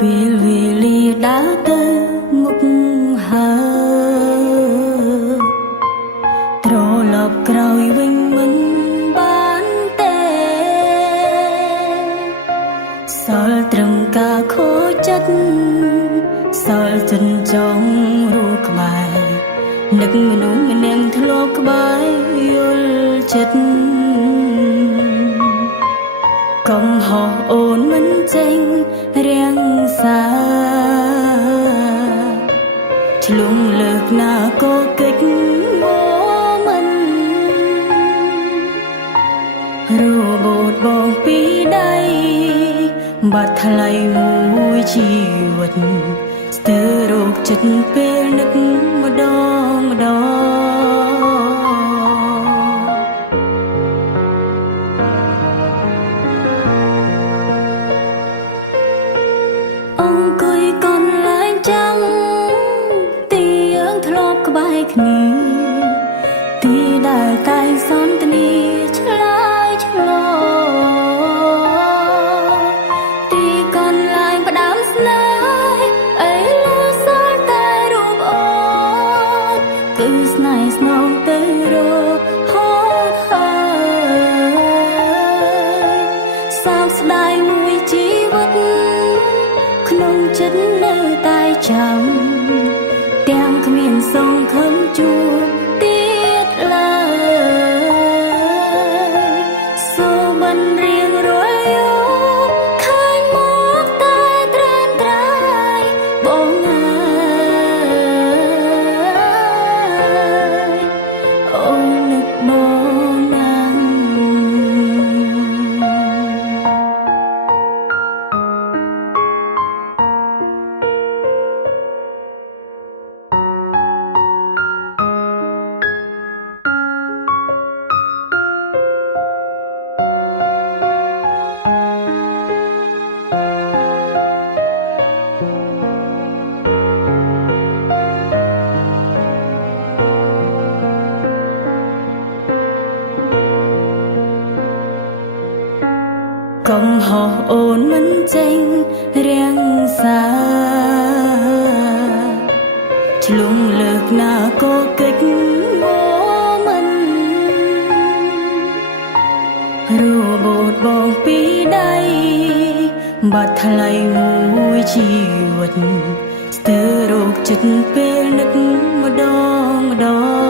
ពេលវេលាដើរទៅមុខហើយត្រឡប់ក្រោយវិញមិនបានទេសល់ត្រឹមការខូចចិត្តសល់ចិនចង់រូក្បែរនឹកមនុស្សម្នាក់ធ្លាប់ក្បែរយល់ចិត្តកំហុសអូនមិនចេញរាំងសាឆ្លងលើកណាក៏កិច្ចមិនរបូតបងពីដៃបាត់ថ្លៃមួយជីវិតស្ទើររោគចិត្តពេលនឹកម្ដងម្ដងគ្នាទីដែលតែសន្ទនាឆ្លើយឆ្លងទីកន្លែងផ្ដាំស្នេហ៍អីលើសល់តែរូបអូនគឺស្នេហ៍ស្នងទៅរហូតហើយសោកស្ដាយមួយជីវិតក្នុងចិត្តនៅតែចាំទាំងគ្មានសង្ឃឹមជួបទៀតឡើយសូមបានរៀងរាល់យប់ឃើញមកតែត្រានត្រៃបងអើយអូននឹកបងណាស់កំហុសអូនមិនចេញរាំងសាឆ្លងលើកណាក៏កិច្ចមិនរបូតបងពីដៃបាត់ថ្លៃមួយជីវិតស្ទើររោគចិត្តពេលនឹកម្ដងម្ដង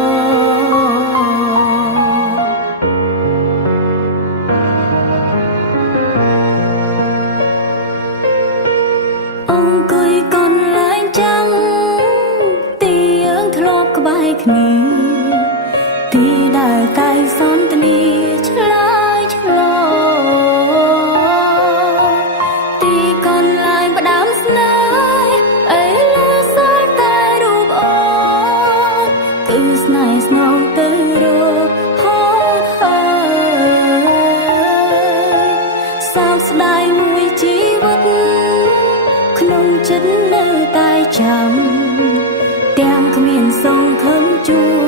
គ្នាទីដែលតែសន្ទនាឆ្លើយឆ្លងទីកន្លែងផ្ដាំស្នេហ៍អីលើសល់តែរូបអូនគឺស្នេហ៍ស្នងទៅរហូតហើយសោកស្ដាយមួយជីវិតក្នុងចិត្តនៅតែចាំទាំងគ្មានសង្ឃឹមជួ